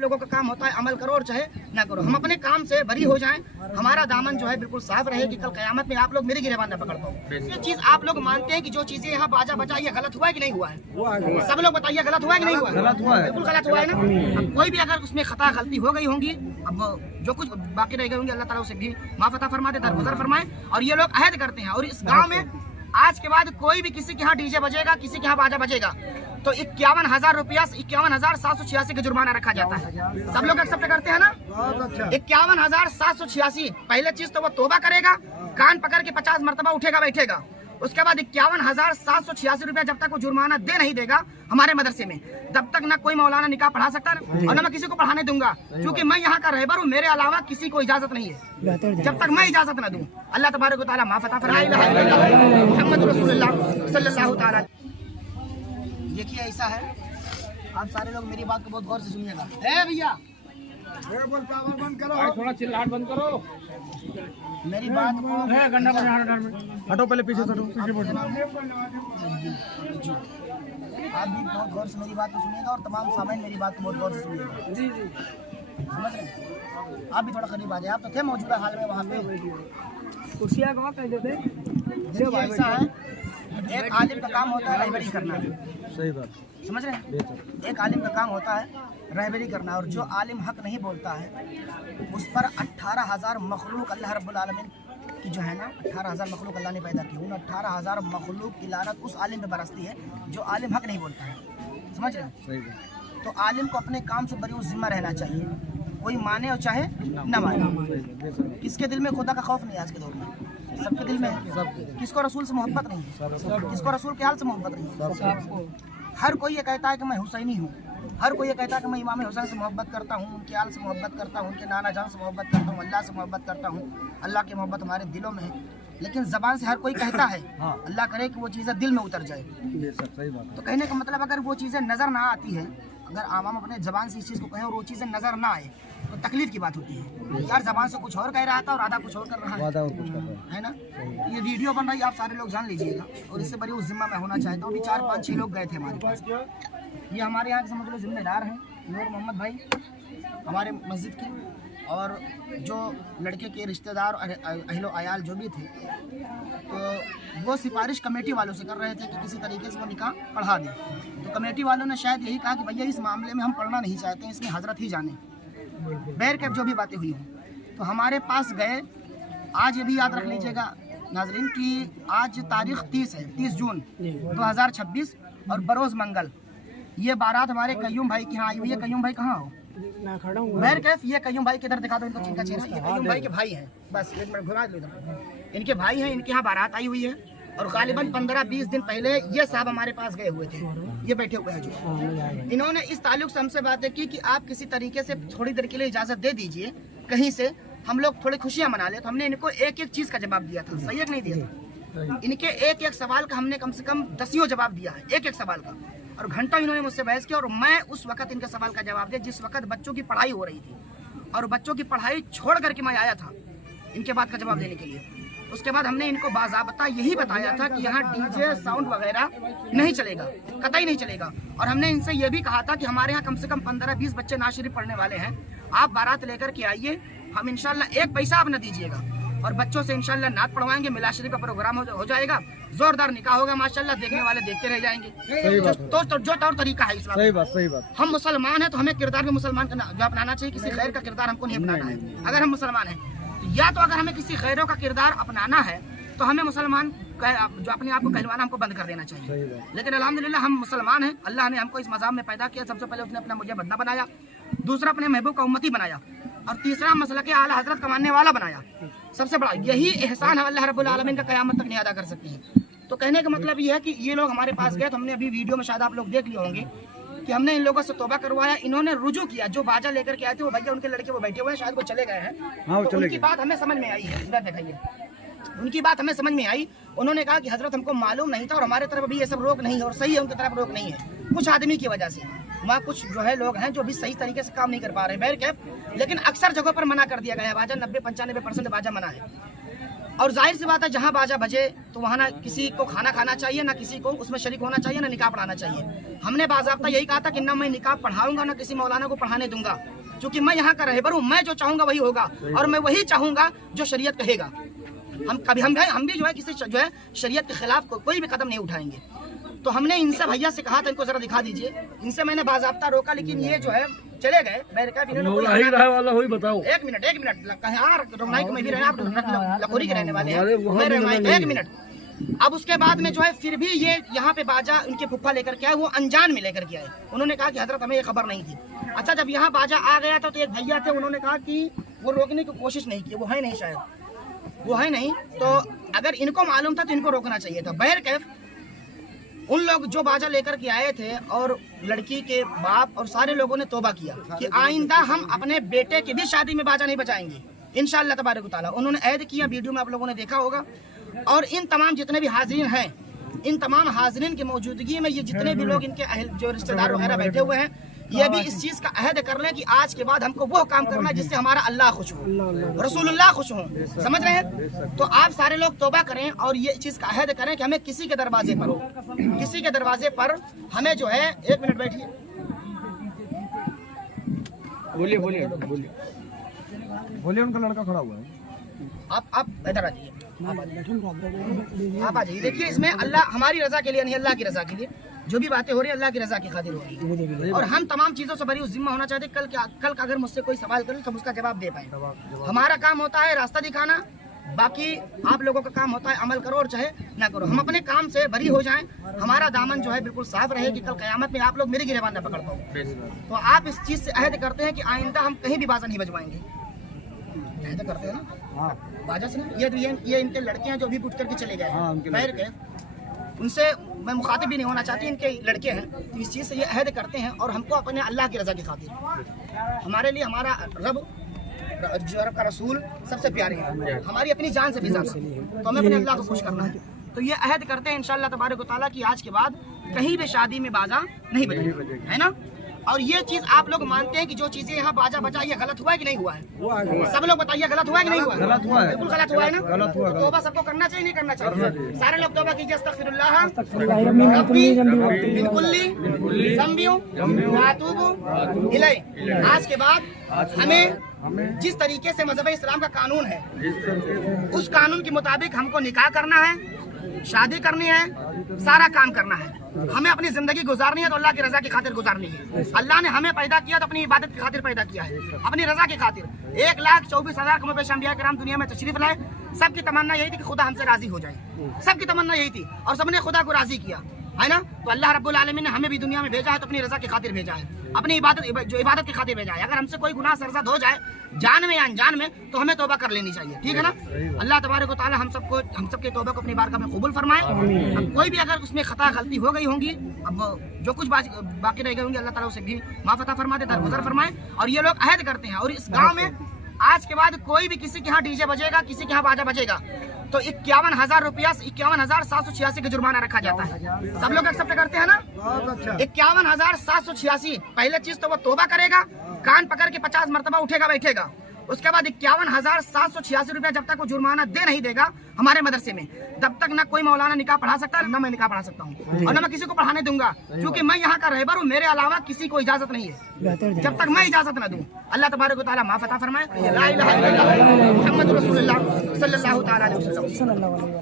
लोगों का काम होता है अमल करो और चाहे ना करो, हम अपने काम से बरी हो जाएं, हमारा दामन जो है बिल्कुल साफ रहे कि कल कयामत में आप लोग मेरी गिरबान न पकड़ पाओ। ये चीज आप लोग मानते हैं कि जो चीजें यहाँ बाजा बजा ये गलत हुआ है कि नहीं हुआ है? सब लोग बताइए गलत हुआ है कि नहीं हुआ? गलत हुआ है, बिल्कुल गलत हुआ है ना। अब कोई भी अगर उसमें खता गलती हो गई होंगी, अब जो कुछ बाकी रह गए होंगे अल्लाह ताला उसे भी माफ अता फरमा दे, दरगुजर फरमाए। और ये लोग अहद करते हैं और इस गाँव में आज के बाद कोई भी किसी के यहाँ डीजे बजेगा, किसी के यहाँ बाजा बजेगा तो 51,000 रुपया 51,786 का जुर्माना रखा जाता है। सब लोग एक्सेप्ट करते हैं ना? 51,786। पहले चीज तो वो तौबा करेगा, कान पकड़ के 50 मरतबा उठेगा बैठेगा। उसके बाद 51,786 रुपया जब तक वो जुर्माना दे नहीं देगा हमारे मदरसे में, तब तक ना कोई मौलाना निकाह पढ़ा सकता है और ना मैं किसी को पढ़ाने दूंगा, क्योंकि मैं यहाँ का रहबर हूँ, मेरे अलावा किसी को इजाजत नहीं है जब तक मैं इजाजत न दूँ। अल्लाह तबारक व तआला माफ अता फरमाए। मोहम्मद रसूलुल्लाह सल्लल्लाहु तआला। देखिए ऐसा है, आप सारे लोग मेरी बात को बहुत गौर से सुनिएगा। है भैया बंद करो, थोड़ा चिल्लाहट बंद करो, मेरी बात को हटो, पहले पीछे हटो। आप भी बहुत गौर से मेरी बात को सुनिएगा और तमाम सामाइन मेरी बात को बहुत गौर से सुनिएगा। जी जी, समझ रहे? आप भी थोड़ा करीब आ जाए, आप तो थे मौजूदा हाल में वहाँ पे। कुर्सियाँ कहाँ कह देते? देखिए ऐसा है, एक आलिम का काम होता है रहबरी करना। सही बात, समझ रहे हैं? एक आलिम का काम होता है रहबरी करना, और जो आलिम हक नहीं बोलता है उस पर 18,000 मखलूक अल्लाह रब्बुल आलमीन की जो है ना, 18,000 मखलूक अल्लाह ने पैदा की, उन 18,000 मखलूक की लानत उस आलिम पे बरसती है जो आलिम हक नहीं बोलता है। समझ रहे हैं? सही बात। तो आलिम को अपने काम से बरी जिम्मा रहना चाहिए, कोई माने और चाहे न माने। किसके दिल में खुदा का खौफ नहीं है आज के दौर में? सबके दिल में है। किसको रसूल से मोहब्बत नहीं है? किसको रसूल के हाल से मोहब्बत नहीं है? हर कोई ये कहता है कि मैं हुसैनी हूँ, हर कोई ये कहता है कि मैं इमाम हुसैन से मोहब्बत करता हूँ, उनके हाल से मोहब्बत करता हूँ, उनके नाना जान से मोहब्बत करता हूँ, अल्लाह से मोहब्बत करता हूँ। अल्लाह की मोहब्बत हमारे दिलों में है, लेकिन ज़बान से हर कोई कहता है, अल्लाह करे कि वो चीज़ें दिल में उतर जाए। तो कहने का मतलब अगर वो चीज़ें नज़र ना आती है, अगर आवाम अपने ज़बान से इस चीज़ को कहें और वो चीज़ें नज़र ना आए तो तकलीफ की बात होती है। यार ज़बान से कुछ और कह रहा था और आधा कुछ और कर रहा है ना। तो ये वीडियो बन रही है, आप सारे लोग जान लीजिएगा, और इससे बड़ी उस जिम्मा मैं होना चाहता हूँ। अभी 4-5-6 लोग गए थे हमारे पास। ये हमारे यहाँ के समझ लो जिम्मेदार हैं, नूर मोहम्मद भाई हमारे मस्जिद के, और जो लड़के के रिश्तेदार अहलो अयाल जो भी थे, तो वो सिफारिश कमेटी वालों से कर रहे थे कि किसी तरीके से वो निकाह पढ़ा दें। तो कमेटी वालों ने शायद यही कहा कि भैया इस मामले में हम पढ़ना नहीं चाहते हैं, इसमें हजरत ही जाने, बैर कैप जो भी बातें हुई हैं। तो हमारे पास गए, आज ये भी याद रख लीजिएगा नाजरीन कि आज तारीख 30 है, 30 जून 2026 और बरोज़ मंगल ये बारात हमारे कयूम भाई की यहाँ आई हुई है। कयूम भाई कहाँ हो? बैर कैफ। ये कयूम भाई किधर दिखा दो इनको, चिंका चेहरा। ये कयूम भाई के भाई हैं, बस एक मिनट घुमा दो इधर। इनके भाई हैं, इनके यहाँ बारात आई हुई है, और गालिबन 15-20 दिन पहले ये साहब हमारे पास गए हुए थे, ये बैठे हुए हैं जो। इन्होंने इस ताल्लुक से हमसे बातें की कि आप किसी तरीके से थोड़ी देर के लिए इजाज़त दे दीजिए कहीं से, हम लोग थोड़ी खुशियाँ मना ले। तो हमने इनको एक एक चीज़ का जवाब दिया था, सही है कि नहीं दिया था? इनके एक एक सवाल का हमने कम से कम 10 जवाब दिया है, एक एक सवाल का, और घंटों इन्होंने मुझसे बहस की। और मैं उस वक्त इनके सवाल का जवाब दिया जिस वक्त बच्चों की पढ़ाई हो रही थी, और बच्चों की पढ़ाई छोड़ करके मैं आया था इनके बात का जवाब देने के लिए। उसके बाद हमने इनको बाज़ाब्ता यही बताया था कि यहाँ डीजे साउंड वगैरह नहीं चलेगा, कतई नहीं चलेगा। और हमने इनसे ये भी कहा था कि हमारे यहाँ कम से कम 15-20 बच्चे नाज़ शरीफ पढ़ने वाले हैं, आप बारात लेकर के आइए, हम इंशाल्लाह एक पैसा आप न दीजिएगा, और बच्चों से इंशाल्लाह नात पढ़वाएंगे, मिलाद शरीफ का प्रोग्राम हो जाएगा, जोरदार निकाह होगा माशाल्लाह, देखने वाले देखते रह जाएंगे। तो जो तौर तरीका है इस्लाम। सही बात। हम मुसलमान हैं तो हमें किरदार भी मुसलमान का जो अपनाना चाहिए, किसी गैर का किरदार हमको नहीं अपनाना है। अगर हम मुसलमान हैं तो या तो अगर हमें किसी गैरों का किरदार अपनाना है तो हमें मुसलमान जो अपने आप को कहलवाना हमको बंद कर देना चाहिए। लेकिन अल्हम्दुलिल्लाह हम मुसलमान हैं, अल्लाह ने हमको इस मज़हब में पैदा किया। सबसे पहले उसने अपना मुझे बंदा बनाया, दूसरा अपने महबूब का उम्मती बनाया, और तीसरा मसलक के आला हजरत का मानने वाला बनाया। सबसे बड़ा यही एहसान है अल्लाह रब्बुल आलमीन का, क़यामत तक नहीं अदा कर सकती है। तो कहने का मतलब ये है कि ये लोग हमारे पास गए, तो हमने अभी वीडियो में शायद आप लोग देख लिए होंगे कि हमने इन लोगों से तौबा करवाया, इन्होंने रुजू किया। जो बाजा लेकर के आए थे वो भैया उनके लड़के वो बैठे हुए हैं, शायद वो चले गए हैं। तो उनकी बात हमें समझ में आई है, इधर दिखाइए, उनकी बात हमें समझ में आई। उन्होंने कहा कि हजरत हमको मालूम नहीं था, और हमारे तरफ भी ये सब रोक नहीं है, और सही है उनकी तरफ रोक नहीं है, कुछ आदमी की वजह से। वहाँ कुछ जो है लोग हैं जो भी सही तरीके से काम नहीं कर पा रहे बैर कैफ, लेकिन अक्सर जगहों पर मना कर दिया गया है बाजा, 90-95% बाजा मना है। اور ظاہر سی بات ہے جہاں باجا بجے تو وہاں نہ کسی کو کھانا کھانا چاہیے، نہ کسی کو اس میں شریک ہونا چاہیے، نہ نکاح پڑھانا چاہیے۔ ہم نے باضابطہ یہی کہا تھا کہ نہ میں نکاح پڑھاؤں گا، نہ کسی مولانا کو پڑھانے دوں گا، کیونکہ میں یہاں کا رہبر ہوں، میں جو چاہوں گا وہی ہوگا، اور میں وہی چاہوں گا جو شریعت کہے گا۔ ہم بھی جو ہے کسی جو ہے شریعت کے خلاف کوئی بھی قدم نہیں اٹھائیں گے۔ تو ہم نے ان سے بھیا سے کہا تھا ان کو ذرا دکھا دیجئے، ان سے میں نے باضابطہ روکا، لیکن یہ جو ہے چلے گئے۔ میں نے کہا ایک منٹ، اب اس کے بعد میں جو ہے پھر بھی یہ یہاں پہ باجا ان کے پھپھا لے کر کے آئے، وہ انجان میں لے کر کے آئے۔ انہوں نے کہا کہ حضرت ہمیں یہ خبر نہیں تھی۔ اچھا جب یہاں باجا آ گیا تھا تو ایک بھیا تھے، انہوں نے کہا کہ وہ روکنے کی کوشش نہیں کی، وہ ہے نہیں، شاید وہ ہے نہیں، تو اگر ان کو معلوم تھا تو ان کو روکنا چاہیے تھا۔ بہرکیف ان لوگ جو باجا لے کر کے آئے تھے اور لڑکی کے باپ اور سارے لوگوں نے توبہ کیا کہ آئندہ ہم اپنے بیٹے کی بھی شادی میں باجا نہیں بجائیں گے انشاءاللہ تبارک و تعالیٰ۔ انہوں نے عہد کیا، ویڈیو میں آپ لوگوں نے دیکھا ہوگا۔ اور ان تمام جتنے بھی حاضرین ہیں، ان تمام حاضرین کی موجودگی میں یہ جتنے بھی لوگ ان کے اہل جو رشتہ دار وغیرہ بیٹھے ہوئے ہیں، یہ بھی اس چیز کا عہد کر لیں کہ آج کے بعد ہم کو وہ کام کرنا ہے جس سے ہمارا اللہ خوش ہو، رسول اللہ خوش ہوں، سمجھ رہے ہیں؟ تو آپ سارے لوگ توبہ کریں اور یہ چیز کا عہد کریں کہ ہمیں کسی کے دروازے پر ہمیں جو ہے، ایک منٹ بیٹھیے، بولیے ان کا لڑکا کھڑا ہوا ہے۔ آپ ادھر آ جائیے، آپ آ جائیے۔ دیکھیے اس میں اللہ ہماری رضا کے لیے نہیں، اللہ کی رضا کے لیے جو بھی باتیں ہو رہی ہیں اللہ کی رضا کی خاطر ہو رہی ہے، اور ہم تمام چیزوں سے بری ذمہ ہونا چاہتے ہیں۔ کل کا اگر مجھ سے کوئی سوال کرے تو ہم اس کا جواب دے پائیں۔ ہمارا کام ہوتا ہے راستہ دکھانا، باقی آپ لوگوں کا کام ہوتا ہے عمل کرو اور چاہے نہ کرو۔ ہم اپنے کام سے بری ہو جائیں، ہمارا دامن جو ہے بالکل صاف رہے کہ کل قیامت میں آپ لوگ میری گریبان نہ پکڑ پاؤ۔ تو آپ اس چیز سے عہد کرتے ہیں کہ آئندہ ہم کہیں بھی باجا نہیں بجوائیں گے، عہد کرتے ہیں نا باجا سے۔ یہ ان کے لڑکے ہیں جو ابھی اٹھ کر کے چلے گئے، خیر کے ان سے میں مخاطب بھی نہیں ہونا چاہتی، ان کے لڑکے ہیں، تو اس چیز سے یہ عہد کرتے ہیں، اور ہم کو اپنے اللہ کی رضا کی خاطر، ہمارے لیے ہمارا رب جو رب کا رسول سب سے پیارے ہیں، ہماری اپنی جان سے بھی زیادہ، تو ہمیں اپنے اللہ کو خوش کرنا ہے۔ تو یہ عہد کرتے ہیں انشاءاللہ تبارک و تعالیٰ کی آج کے بعد کہیں بھی شادی میں باجا نہیں بجے گا، ہے نا؟ اور یہ چیز آپ لوگ مانتے ہیں کہ جو چیزیں یہاں باجا بجا یہ غلط ہوا ہے کہ نہیں ہوا ہے؟ سب لوگ بتائیے غلط ہوا ہے کہ نہیں ہوا؟ غلط ہوا ہے، بالکل غلط ہوا ہے نا؟ توبہ سب کو کرنا چاہیے نہیں کرنا چاہیے؟ سارے لوگ توبہ کیجیے، استغفر اللہ ربی من کل ذنب واتوب الیہ۔ آج کے بعد ہمیں جس طریقے سے مذہب اسلام کا قانون ہے اس قانون کے مطابق ہم کو نکاح کرنا ہے، شادی کرنی ہے، سارا کام کرنا ہے۔ ہمیں اپنی زندگی گزارنی ہے تو اللہ کی رضا کی خاطر گزارنی ہے۔ اللہ نے ہمیں پیدا کیا تو اپنی عبادت کی خاطر پیدا کیا ہے، اپنی رضا کی خاطر۔ 1,24,000 کم و بیش انبیاء کرام دنیا میں تشریف لائے، سب کی تمنا یہی تھی کہ خدا ہم سے راضی ہو جائے، سب کی تمنا یہی تھی، اور سب نے خدا کو راضی کیا، ہے نا؟ تو اللہ رب العالمین نے ہمیں بھی دنیا میں بھیجا ہے تو اپنی رضا کی خاطر بھیجا ہے، اپنی عبادت کی خاطر بھیجا ہے۔ اگر ہم سے کوئی گناہ سرزد ہو جائے جان میں یا انجان میں تو ہمیں توبہ کر لینی چاہیے، ٹھیک ہے نا؟ اللہ تبارک و تعالی ہم سب کے توبہ کو اپنی بارگاہ میں قبول فرمائے۔ اب کوئی بھی اگر اس میں خطا غلطی ہو گئی ہوں گی، اب جو کچھ باقی رہ گئی ہوں گی، اللہ تعالیٰ اسے بھی معاف عطا فرما دے، درگزر فرمائے۔ اور یہ لوگ عہد کرتے ہیں، اور اس گاؤں میں آج کے بعد کوئی بھی کسی کے ہاں ڈی جے بجے گا، کسی کے ہاں باجا بجے گا تو 51,000 روپیہ 51,786 کا جرمانہ رکھا جاتا ہے۔ سب لوگ ایکسپٹ کرتے ہیں نا؟ 51,786۔ پہلے چیز تو وہ توبہ کرے گا، کان پکڑ کے 50 مرتبہ اٹھے گا بیٹھے گا، اس کے بعد 51,786 روپیہ جب تک وہ جرمانہ دے نہیں دے گا ہمارے مدرسے میں، تب تک نہ کوئی مولانا نکاح پڑھا سکتا ہے، نہ میں نکاح پڑھا سکتا ہوں، اور نہ میں کسی کو پڑھانے دوں گا، کیونکہ میں یہاں کا رہبر ہوں، میرے علاوہ کسی کو اجازت نہیں ہے جب تک میں اجازت نہ دوں۔ اللہ تبارک و تعالیٰ معاف عطا فرمائے۔ لا الہ الا اللہ محمد رسول اللہ صلی اللہ تعالیٰ علیہ وسلم۔